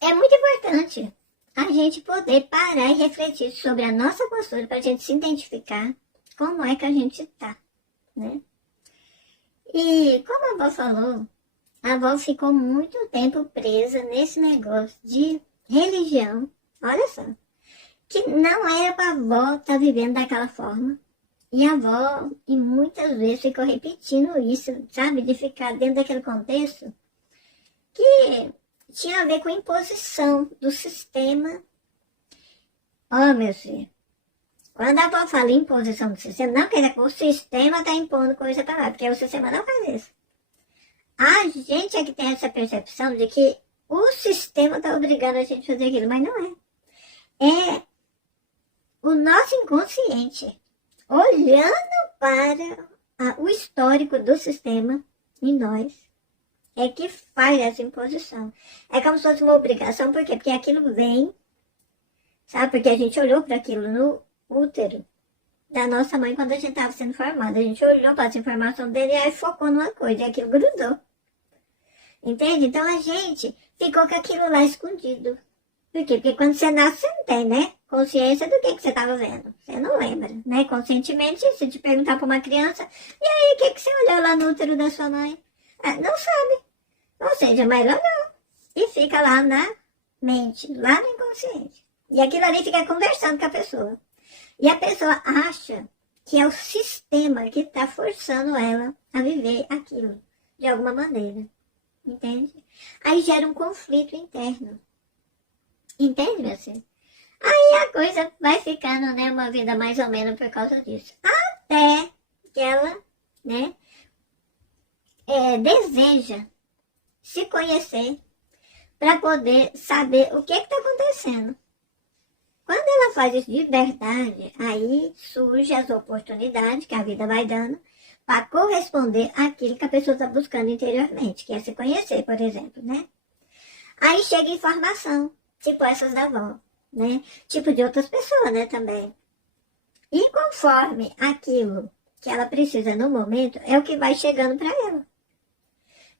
é muito importante a gente poder parar e refletir sobre a nossa postura para a gente se identificar como é que a gente está, né? E como a avó falou, a avó ficou muito tempo presa nesse negócio de religião, olha só, que não era para a avó estar vivendo daquela forma. E a avó, e muitas vezes, ficou repetindo isso, sabe? De ficar dentro daquele contexto que tinha a ver com a imposição do sistema. Ó, meu filho, quando a avó fala em imposição do sistema, não quer dizer que o sistema está impondo coisa para lá, porque o sistema não faz isso. A gente é que tem essa percepção de que o sistema está obrigando a gente a fazer aquilo, mas não é. É o nosso inconsciente olhando para o histórico do sistema em nós, é que faz essa imposição. É como se fosse uma obrigação, por quê? Porque aquilo vem, sabe? Porque a gente olhou para aquilo no útero da nossa mãe quando a gente estava sendo formada. A gente olhou para essa informação dele e aí focou numa coisa, e aquilo grudou. Entende? Então a gente ficou com aquilo lá escondido. Por quê? Porque quando você nasce, você não tem, né? Consciência do que você estava vendo. Você não lembra, né? Conscientemente, se te perguntar para uma criança, e aí, o que você olhou lá no útero da sua mãe? Ah, não sabe. Ou seja, mas olhou. E fica lá na mente, lá no inconsciente. E aquilo ali fica conversando com a pessoa. E a pessoa acha que é o sistema que está forçando ela a viver aquilo, de alguma maneira. Entende? Aí gera um conflito interno. Entende, meu filho? Aí a coisa vai ficando, né, uma vida mais ou menos por causa disso. Até que ela, né, deseja se conhecer para poder saber o que está acontecendo. Quando ela faz isso de verdade, aí surgem as oportunidades que a vida vai dando para corresponder àquilo que a pessoa está buscando interiormente, que é se conhecer, por exemplo, né? Aí chega informação, tipo essas da avó, né? Tipo de outras pessoas, né, também. E conforme aquilo que ela precisa no momento, é o que vai chegando para ela.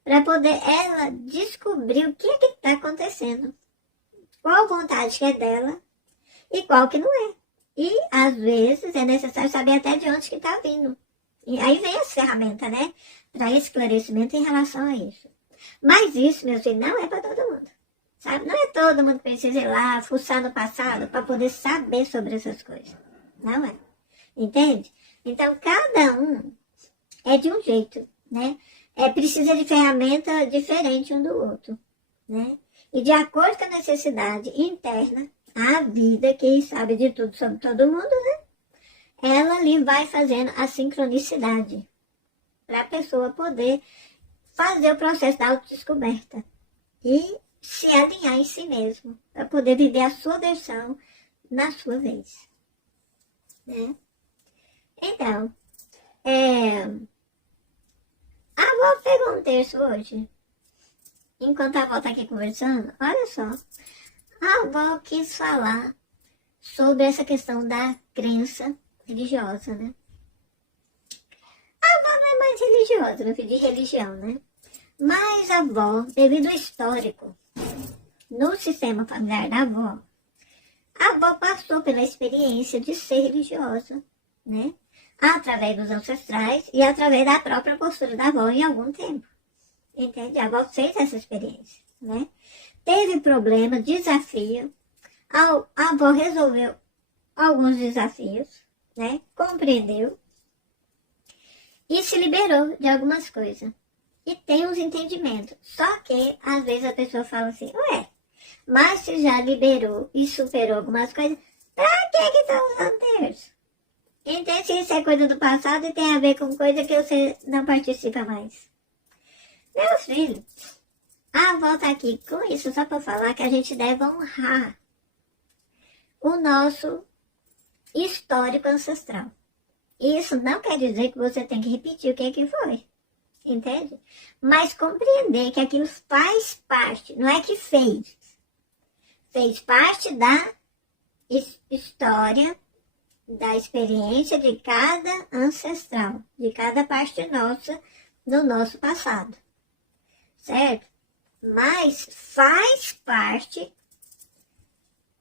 Para poder ela descobrir o que está acontecendo. Qual vontade que é dela e qual que não é. E, às vezes, é necessário saber até de onde que está vindo. E aí vem as ferramentas, né? Para esclarecimento em relação a isso. Mas isso, meu filho, não é para todo mundo. Sabe? Não é todo mundo que precisa ir lá, fuçar no passado para poder saber sobre essas coisas. Não é. Entende? Então, cada um é de um jeito, né? Precisa de ferramenta diferente um do outro, né? E de acordo com a necessidade interna, a vida, quem sabe de tudo sobre todo mundo, né? Ela ali vai fazendo a sincronicidade para a pessoa poder fazer o processo da autodescoberta e se alinhar em si mesmo, para poder viver a sua versão na sua vez, né? Então, a avó pegou um texto hoje, enquanto a avó está aqui conversando, olha só, a avó quis falar sobre essa questão da crença religiosa, né? A avó não é mais religiosa, meu filho, de religião, né? Mas a avó, devido ao histórico no sistema familiar da avó, a avó passou pela experiência de ser religiosa, né? Através dos ancestrais e através da própria postura da avó em algum tempo. Entende? A avó fez essa experiência, né? Teve problema, desafio. A avó resolveu alguns desafios, né? Compreendeu e se liberou de algumas coisas. E tem uns entendimentos. Só que, às vezes, a pessoa fala assim, ué, mas se já liberou e superou algumas coisas, pra que tá usando terço? Entende? Se isso é coisa do passado e tem a ver com coisa que você não participa mais. Meu filho, a avó tá aqui com isso só para falar que a gente deve honrar o nosso histórico ancestral. Isso não quer dizer que você tem que repetir o que foi, entende? Mas compreender que aquilo faz parte, não é que fez parte da história, da experiência de cada ancestral, de cada parte nossa, do nosso passado, certo? mas faz parte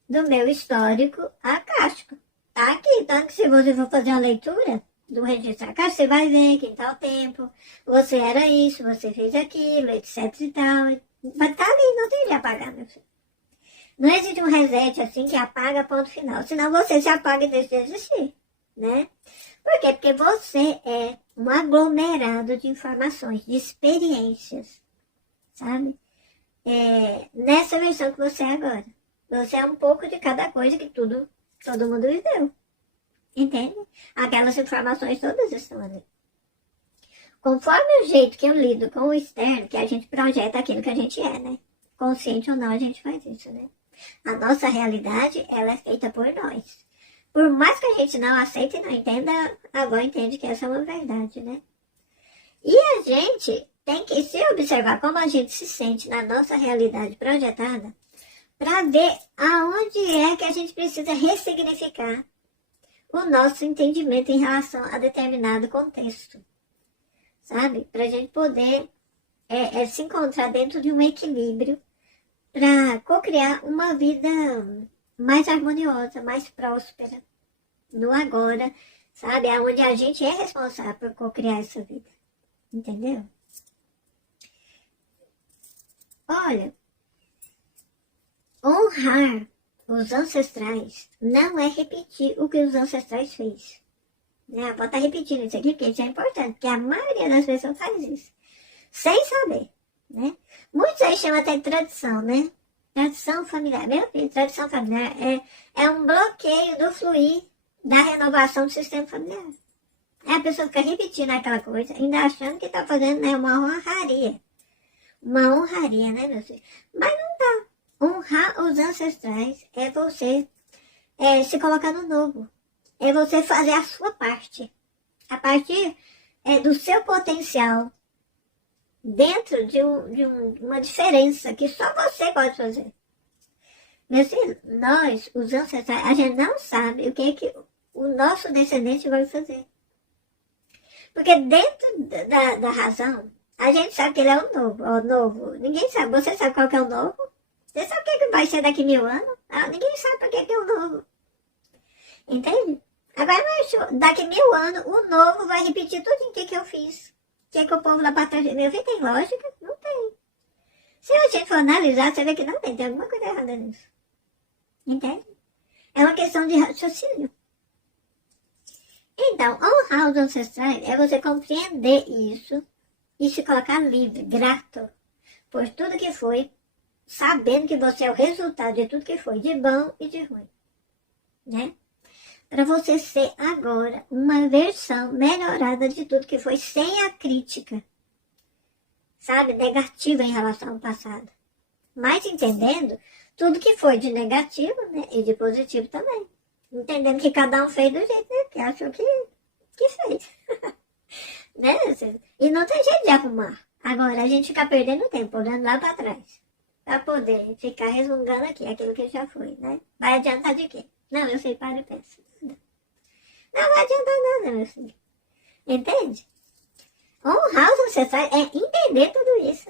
do meu histórico acástico. Tá aqui, tanto que se você for fazer uma leitura do registro acástico, você vai ver que em tal tempo você era isso, você fez aquilo, etc e tal. Vai estar ali, não tem de apagar, meu filho. Não existe um reset assim que apaga ponto final, senão você se apaga e deixa de existir, né? Por quê? Porque você é um aglomerado de informações, de experiências, sabe? Nessa versão que você é agora. Você é um pouco de cada coisa que todo mundo viveu. Entende? Aquelas informações todas estão ali. Conforme o jeito que eu lido com o externo, que a gente projeta aquilo que a gente é, né? Consciente ou não, a gente faz isso, né? A nossa realidade, ela é feita por nós. Por mais que a gente não aceite e não entenda, a avó entende que essa é uma verdade, né? E a gente tem que se observar como a gente se sente na nossa realidade projetada para ver aonde é que a gente precisa ressignificar o nosso entendimento em relação a determinado contexto, sabe? Para a gente poder se encontrar dentro de um equilíbrio para co-criar uma vida mais harmoniosa, mais próspera, no agora, sabe? Onde a gente é responsável por co-criar essa vida, entendeu? Olha, honrar os ancestrais não é repetir o que os ancestrais fez. A avó está repetindo isso aqui, porque isso é importante, porque a maioria das pessoas faz isso, sem saber, né? Muitos aí chamam até de tradição, né? Tradição familiar. Meu filho, tradição familiar é um bloqueio do fluir da renovação do sistema familiar. A pessoa fica repetindo aquela coisa, ainda achando que está fazendo, né, uma honraria. Uma honraria, né, meu filho? Mas não tá. Honrar os ancestrais é você se colocar no novo. É você fazer a sua parte. A partir do seu potencial. Dentro de uma diferença que só você pode fazer. Meu filho, nós, os ancestrais, a gente não sabe o que o nosso descendente vai fazer. Porque dentro da razão, a gente sabe que ele é o novo. O novo. Ninguém sabe. Você sabe qual que é o novo? Você sabe o que vai ser daqui 1000 anos? Ninguém sabe para que é o novo. Entende? Agora, daqui 1000 anos, o novo vai repetir tudo o que eu fiz. O que o povo lá para trás... Meu filho, tem lógica? Não tem. Se a gente for analisar, você vê que não tem. Tem alguma coisa errada nisso. Entende? É uma questão de raciocínio. Então, honrar os ancestrais é você compreender isso e se colocar livre, grato por tudo que foi, sabendo que você é o resultado de tudo que foi, de bom e de ruim. Né? Para você ser agora uma versão melhorada de tudo que foi, sem a crítica, sabe, negativa em relação ao passado. Mas entendendo tudo que foi de negativo, né, e de positivo também. Entendendo que cada um fez do jeito, né, que achou que fez. Né? E não tem jeito de arrumar. Agora a gente fica perdendo tempo, olhando lá para trás, para poder ficar resmungando aqui aquilo que já foi, né? Vai adiantar de quê? Não, eu sei, para e pensa. Não vai adiantar nada, meu filho. Entende? Honrar os ancestrais é entender tudo isso.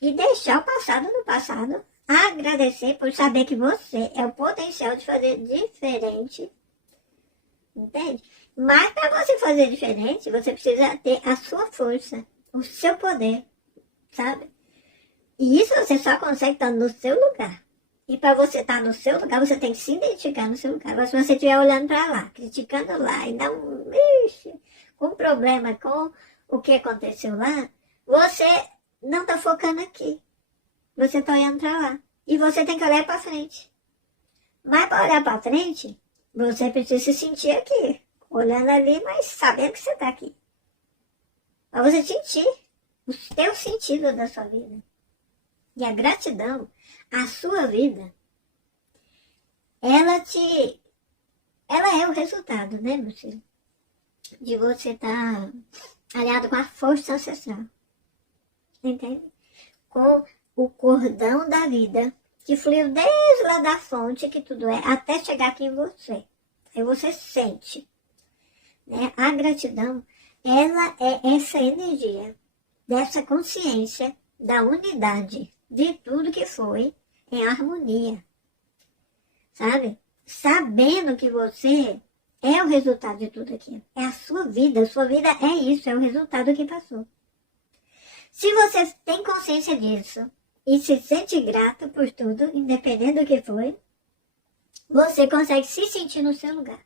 E deixar o passado no passado. Agradecer por saber que você é o potencial de fazer diferente. Entende? Mas para você fazer diferente, você precisa ter a sua força, o seu poder, sabe? E isso você só consegue estar no seu lugar. E para você estar no seu lugar, você tem que se identificar no seu lugar. Agora, se você estiver olhando para lá, criticando lá, e não, com problema com o que aconteceu lá, você não está focando aqui. Você está olhando para lá. E você tem que olhar para frente. Mas para olhar para frente, você precisa se sentir aqui. Olhando ali, mas sabendo que você está aqui. Para você sentir o seu sentido da sua vida. E a gratidão, a sua vida, ela é o resultado, né, meu filho? De você estar alinhado com a força ancestral. Entende? Com o cordão da vida, que fluiu desde lá da fonte, que tudo é, até chegar aqui em você. Aí você sente. Né? A gratidão, ela é essa energia, dessa consciência da unidade de tudo que foi em harmonia, sabe? Sabendo que você é o resultado de tudo aquilo. É a sua vida é isso, é o resultado que passou. Se você tem consciência disso e se sente grato por tudo, independente do que foi, você consegue se sentir no seu lugar.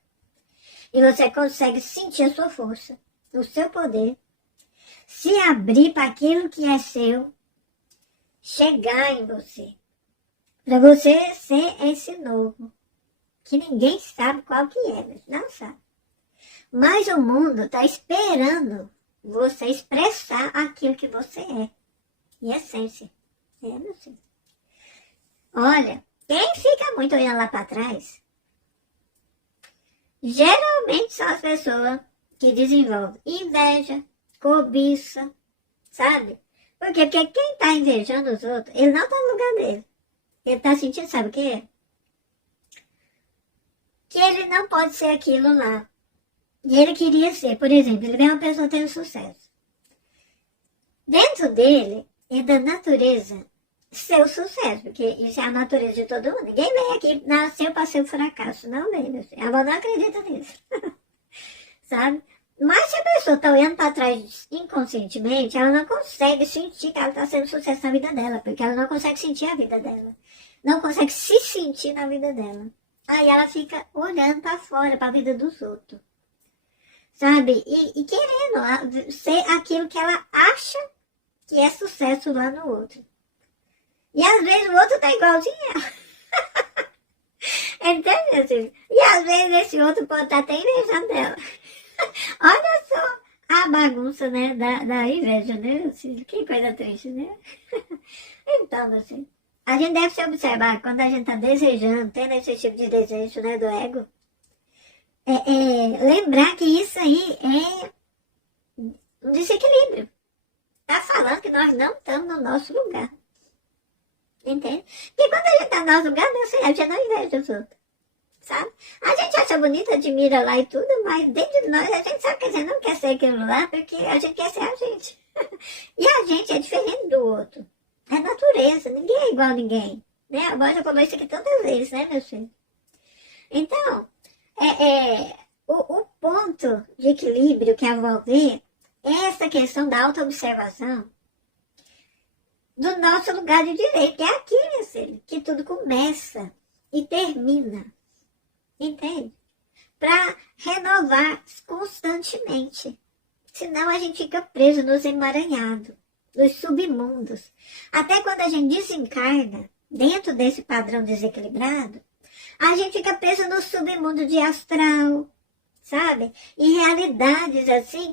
E você consegue sentir a sua força, o seu poder, se abrir para aquilo que é seu, chegar em você. Para você ser esse novo, que ninguém sabe qual que é, mas não sabe. Mas o mundo está esperando você expressar aquilo que você é. Em essência. É, meu filho. Olha, quem fica muito olhando lá para trás, geralmente são as pessoas que desenvolvem inveja, cobiça, sabe? Por quê? Porque quem está invejando os outros, ele não está no lugar dele. Ele está sentindo, sabe o quê? Que ele não pode ser aquilo lá. E ele queria ser, por exemplo, ele vê uma pessoa tendo sucesso. Dentro dele e da natureza, ser o sucesso, porque isso é a natureza de todo mundo. Ninguém vem aqui, nasceu para ser o fracasso. Não vem, meu filho. A avó não acredita nisso. Sabe? Mas se a pessoa está olhando para trás inconscientemente, ela não consegue sentir que ela está sendo sucesso na vida dela, porque ela não consegue sentir a vida dela. Não consegue se sentir na vida dela. Aí ela fica olhando para fora, para a vida dos outros. Sabe? E querendo ser aquilo que ela acha que é sucesso lá no outro. E às vezes o outro tá igualzinho ela. Entende, meu filho? E às vezes esse outro pode estar até invejando dela. Olha só a bagunça, né, da inveja, né, meu filho? Que coisa triste, né? Então, meu filho, a gente deve se observar quando a gente tá desejando, tendo esse tipo de desejo, né, do ego. Lembrar que isso aí é um desequilíbrio. Tá falando que nós não estamos no nosso lugar. Entende? Porque quando a gente tá no nosso lugar, a gente não inveja os outros. Sabe? A gente acha bonito, admira lá e tudo, mas dentro de nós a gente sabe que a gente não quer ser aquilo lá, porque a gente quer ser a gente. E a gente é diferente do outro. É natureza, ninguém é igual a ninguém. Né? A avó já falou isso aqui tantas vezes, né, meu filho? Então, o ponto de equilíbrio que a avó vê é essa questão da autoobservação do nosso lugar de direito, que é aqui, meu filho, que tudo começa e termina. Entende? Para renovar constantemente. Senão a gente fica preso nos emaranhados, nos submundos. Até quando a gente desencarna, dentro desse padrão desequilibrado, a gente fica preso no submundo de astral, sabe? Em realidades assim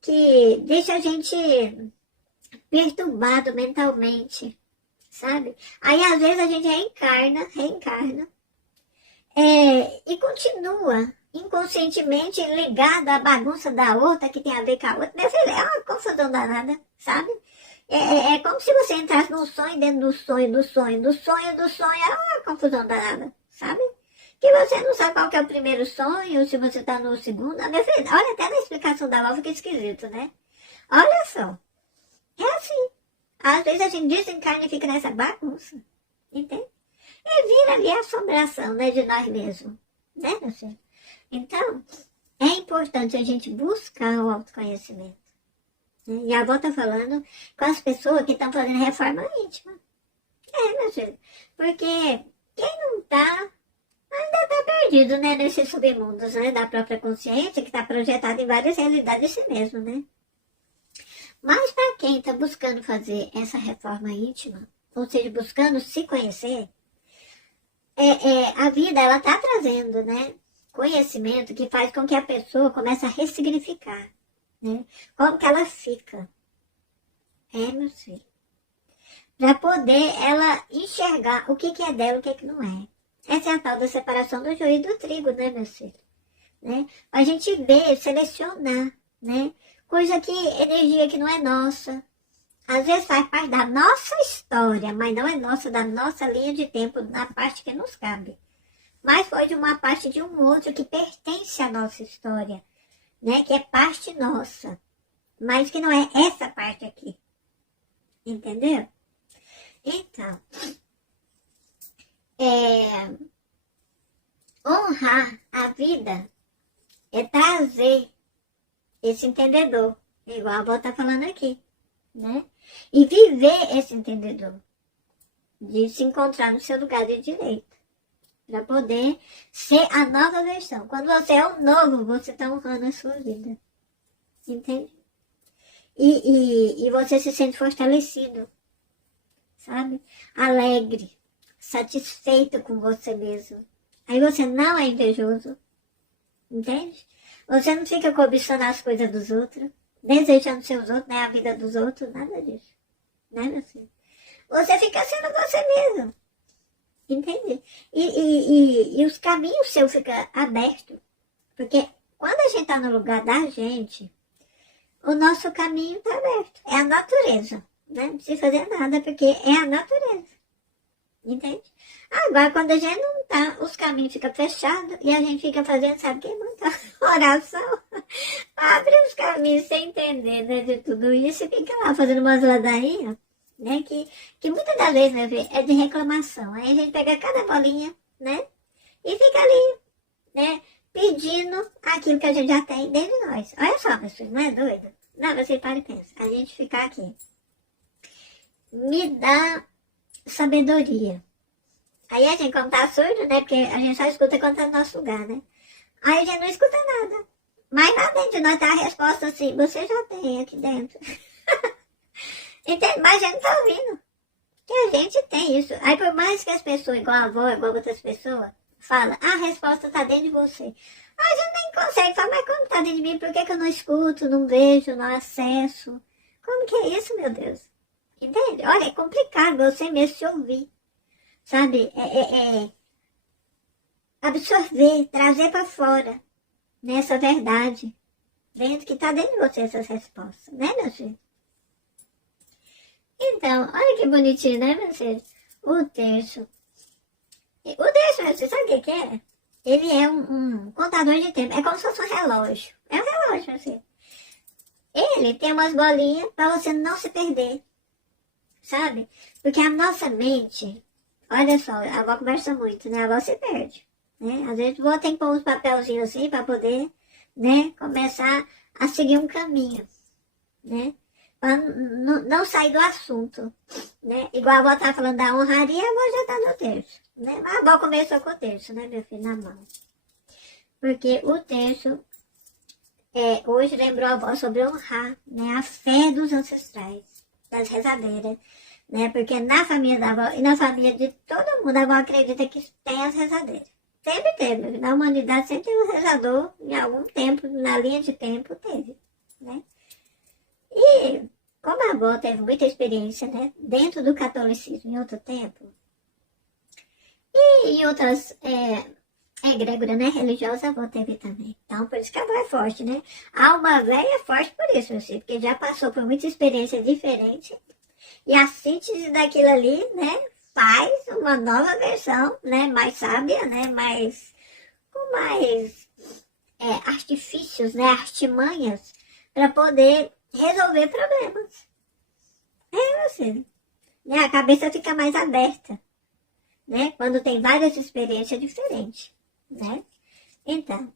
que deixa a gente perturbado mentalmente, sabe? Aí às vezes a gente reencarna, e continua inconscientemente ligada à bagunça da outra, que tem a ver com a outra. Meu filho, é uma confusão danada, sabe? É como se você entrasse num sonho dentro do sonho, é uma confusão danada, sabe? Que você não sabe qual que é o primeiro sonho, se você tá no segundo. Meu filho, olha, até na explicação da avó fica esquisito, né? Olha só, é assim. Às vezes a gente desencarna e fica nessa bagunça, entende? E vira ali a assombração, né, de nós mesmos, né, meu filho? Então, é importante a gente buscar o autoconhecimento. Né? E a avó tá falando com as pessoas que estão fazendo reforma íntima. Meu filho, porque quem não tá, ainda tá perdido, né, nesses submundos, né, da própria consciência, que tá projetado em várias realidades de si mesmo, né? Mas para quem tá buscando fazer essa reforma íntima, ou seja, buscando se conhecer, a vida, ela tá trazendo, né, conhecimento que faz com que a pessoa comece a ressignificar, né, como que ela fica. Meu filho. Para poder ela enxergar o que é dela e o que não é. Essa é a tal da separação do joio e do trigo, né, meu filho? Né? A gente ver, selecionar, né, coisa que, energia que não é nossa. Às vezes faz parte da nossa história, mas não é nossa, da nossa linha de tempo, na parte que nos cabe. Mas foi de uma parte de um outro que pertence à nossa história, né? Que é parte nossa, mas que não é essa parte aqui. Entendeu? Então, honrar a vida é trazer esse entendedor, igual a avó está falando aqui, né? E viver esse entendedor, de se encontrar no seu lugar de direito, para poder ser a nova versão. Quando você é o novo, você está honrando a sua vida, entende? E você se sente fortalecido, sabe? Alegre, satisfeito com você mesmo. Aí você não é invejoso, entende? Você não fica cobiçando as coisas dos outros, desejando seus outros, né? A vida dos outros, nada disso. Né, meu filho? Você fica sendo você mesmo, entende? E os caminhos seus ficam abertos. Porque quando a gente está no lugar da gente, o nosso caminho está aberto. É a natureza, né? Não precisa fazer nada, porque é a natureza. Entende? Agora, quando a gente não tá, os caminhos ficam fechados e a gente fica fazendo, sabe o que? Muita oração. Abre os caminhos sem entender, né, de tudo isso e fica lá fazendo umas ladainhas, né? Que muitas das vezes, meu filho, é de reclamação. Aí a gente pega cada bolinha, né? E fica ali, né? Pedindo aquilo que a gente já tem dentro de nós. Olha só, meu filho, não é doido? Não, você para e pensa. A gente ficar aqui. Me dá sabedoria. Aí a gente, como tá surdo, né? Porque a gente só escuta quando tá no nosso lugar, né? Aí a gente não escuta nada. Mas lá dentro de nós tá a resposta assim, você já tem aqui dentro. Entende? Mas a gente não tá ouvindo. Que a gente tem isso. Aí por mais que as pessoas, igual a avó, igual outras pessoas, falam, a resposta tá dentro de você. A gente nem consegue falar, mas como tá dentro de mim, por que eu não escuto, não vejo, não acesso? Como que é isso, meu Deus? Entende? Olha, é complicado você mesmo se ouvir. Sabe? Absorver, trazer para fora, nessa verdade. Dentro que tá dentro de você essas respostas, né, meu filho? Então, olha que bonitinho, né, meu filho? O terço. O terço, meu filho, sabe o que é? Ele é um contador de tempo. É como se fosse um relógio. É um relógio, meu filho. Ele tem umas bolinhas para você não se perder. Sabe? Porque a nossa mente, olha só, a avó conversa muito, né? A avó se perde, né? Às vezes vou ter que pôr uns papelzinhos assim para poder, né? Começar a seguir um caminho, né? Para não sair do assunto, né? Igual a avó tá falando da honraria, a avó já tá no terço, né? Mas a avó começou com o terço, né, meu filho, na mão. Porque o terço, hoje lembrou a avó sobre honrar, né? A fé dos ancestrais, das rezadeiras, né? Porque na família da avó e na família de todo mundo, a avó acredita que tem as rezadeiras. Sempre teve. Na humanidade sempre teve um rezador, em algum tempo, na linha de tempo, teve, né? E como a avó teve muita experiência, né? Dentro do catolicismo em outro tempo, e em outras egrégoras, né? Religiosas, a avó teve também. Então, por isso que a avó é forte, né? A alma velha é forte por isso, eu sei, porque já passou por muita experiência diferente. E a síntese daquilo ali, né, faz uma nova versão, né, mais sábia, né, com mais artifícios, né, artimanhas, para poder resolver problemas. Você, né, a cabeça fica mais aberta, né, quando tem várias experiências diferentes, né. Então,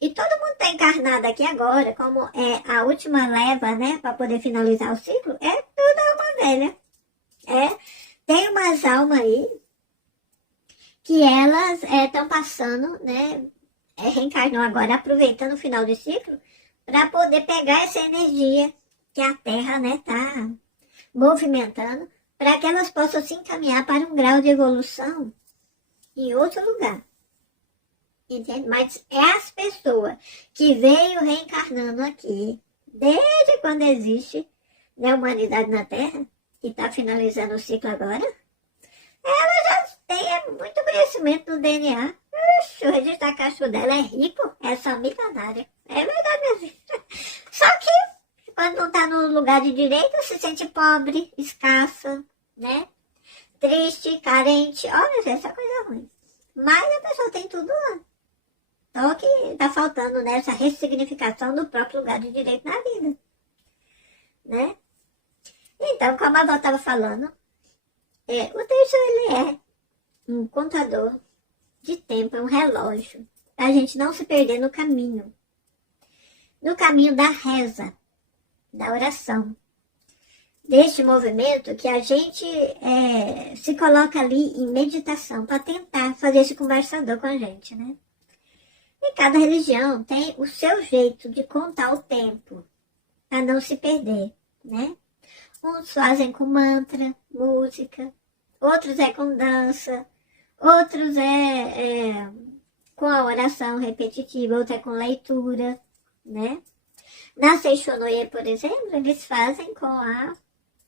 e todo mundo está encarnado aqui agora, como é a última leva, né, para poder finalizar o ciclo, é tudo alma velha. Tem umas almas aí que elas estão passando, né, reencarnou agora, aproveitando o final do ciclo, para poder pegar essa energia que a Terra, né, tá movimentando, para que elas possam se encaminhar para um grau de evolução em outro lugar. Entende? Mas é as pessoas que veio reencarnando aqui, desde quando existe, né, a humanidade na Terra, que está finalizando o ciclo agora, ela já tem muito conhecimento no DNA. Oxe, o registro da caixa dela é rico, é só milionária. É verdade, minha filha. Só que, quando não está no lugar de direito, se sente pobre, escassa, né? Triste, carente. Olha, essa coisa ruim. Mas a pessoa tem tudo lá. Só que está faltando nessa ressignificação do próprio lugar de direito na vida, né? Então, como a avó estava falando, O terço, ele é um contador de tempo, é um relógio, para a gente não se perder no caminho. No caminho da reza, da oração. Deste movimento que a gente se coloca ali em meditação para tentar fazer esse conversador com a gente, né? E cada religião tem o seu jeito de contar o tempo, para não se perder, né? Uns fazem com mantra, música, outros é com dança, outros com a oração repetitiva, outros é com leitura, né? Na Seishonoye, por exemplo, eles fazem com a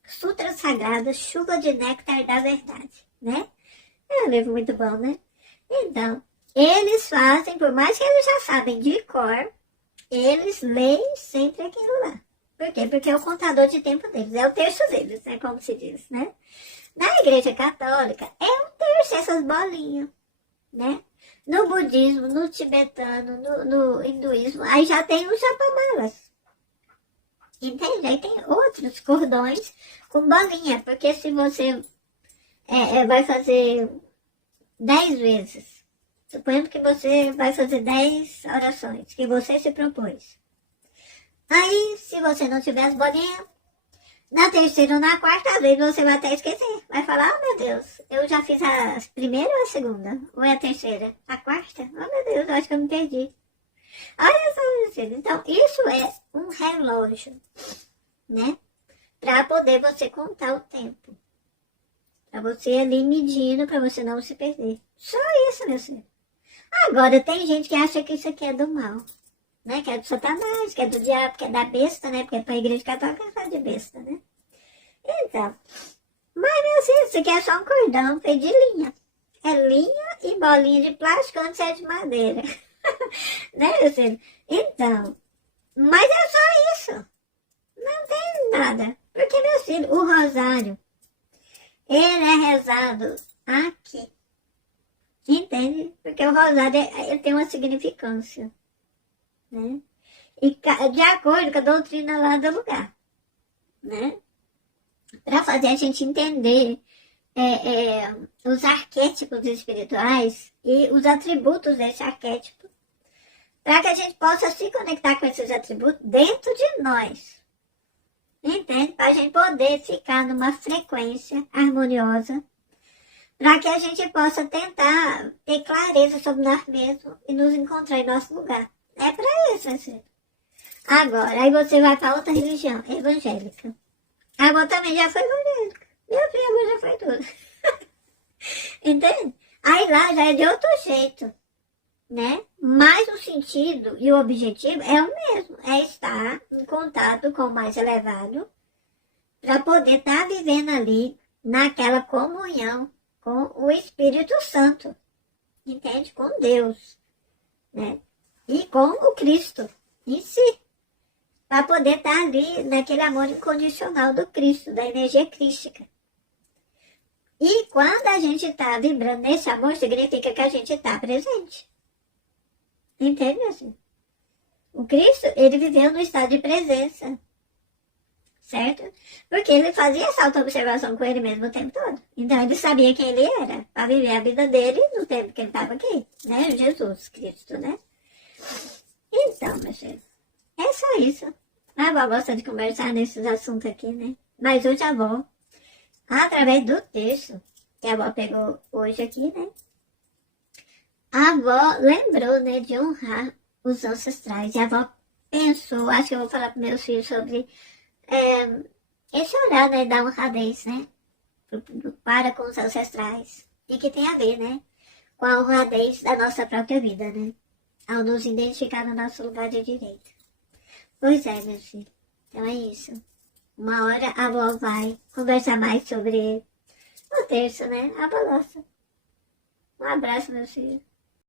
Sutra Sagrada Chuva de Néctar da Verdade, né? É um livro muito bom, né? Então, eles fazem, por mais que eles já sabem de cor, eles leem sempre aquilo lá. Por quê? Porque é o contador de tempo deles, é o terço deles, né? Como se diz, né? Na Igreja Católica, é um terço essas bolinhas, né? No budismo, no tibetano, no hinduísmo, aí já tem os japamalas. Entende? Aí tem outros cordões com bolinha, porque se você vai fazer 10 vezes, suponhando que você vai fazer 10 orações que você se propôs. Aí, se você não tiver as bolinhas, na terceira ou na quarta vez você vai até esquecer. Vai falar, oh meu Deus, eu já fiz a primeira ou a segunda? Ou é a terceira? A quarta? Oh meu Deus, eu acho que eu me perdi. Olha só, meu filho. Então, isso é um relógio, né? Para poder você contar o tempo. Para você ir ali medindo, para você não se perder. Só isso, meu filho. Agora, tem gente que acha que isso aqui é do mal. Né? Que é do Satanás, que é do diabo, que é da besta, né? Porque para a igreja católica é fala de besta, né? Então, mas, meu filho, isso aqui é só um cordão feito de linha. É linha e bolinha de plástico antes é de madeira. Né, meu filho? Então, mas é só isso. Não tem nada. Porque, meu filho, o rosário, ele é rezado aqui. Entende? Porque o rosário, ele tem uma significância. Né? E de acordo com a doutrina lá do lugar. Né? Para fazer a gente entender os arquétipos espirituais e os atributos desse arquétipo, para que a gente possa se conectar com esses atributos dentro de nós. Entende? Para a gente poder ficar numa frequência harmoniosa, para que a gente possa tentar ter clareza sobre nós mesmos e nos encontrar em nosso lugar. É para isso, assim. Agora, aí você vai para outra religião, evangélica. Agora também já foi evangélica. Meu filho, agora já foi tudo. Entende? Aí lá já é de outro jeito, né? Mas o sentido e o objetivo é o mesmo. É estar em contato com o mais elevado para poder estar vivendo ali naquela comunhão com o Espírito Santo. Entende? Com Deus, né? E com o Cristo em si. Para poder estar ali naquele amor incondicional do Cristo, da energia crística. E quando a gente está vibrando nesse amor, significa que a gente está presente. Entende, assim? O Cristo, ele viveu no estado de presença. Certo? Porque ele fazia essa auto-observação com ele mesmo o tempo todo. Então ele sabia quem ele era, para viver a vida dele no tempo que ele estava aqui. Né? Jesus Cristo, né? Então, meu filho, é só isso. A avó gosta de conversar nesses assuntos aqui, né? Mas hoje a avó, através do texto que a avó pegou hoje aqui, né? A avó lembrou, né, de honrar os ancestrais. E a avó pensou, acho que eu vou falar para meus filhos sobre esse olhar, né, da honradez, né? Para com os ancestrais. E que tem a ver, né? Com a honradez da nossa própria vida, né? Ao nos identificar no nosso lugar de direito. Pois é, meu filho. Então é isso. Uma hora a avó vai conversar mais sobre o terço, né? A balança. Um abraço, meu filho.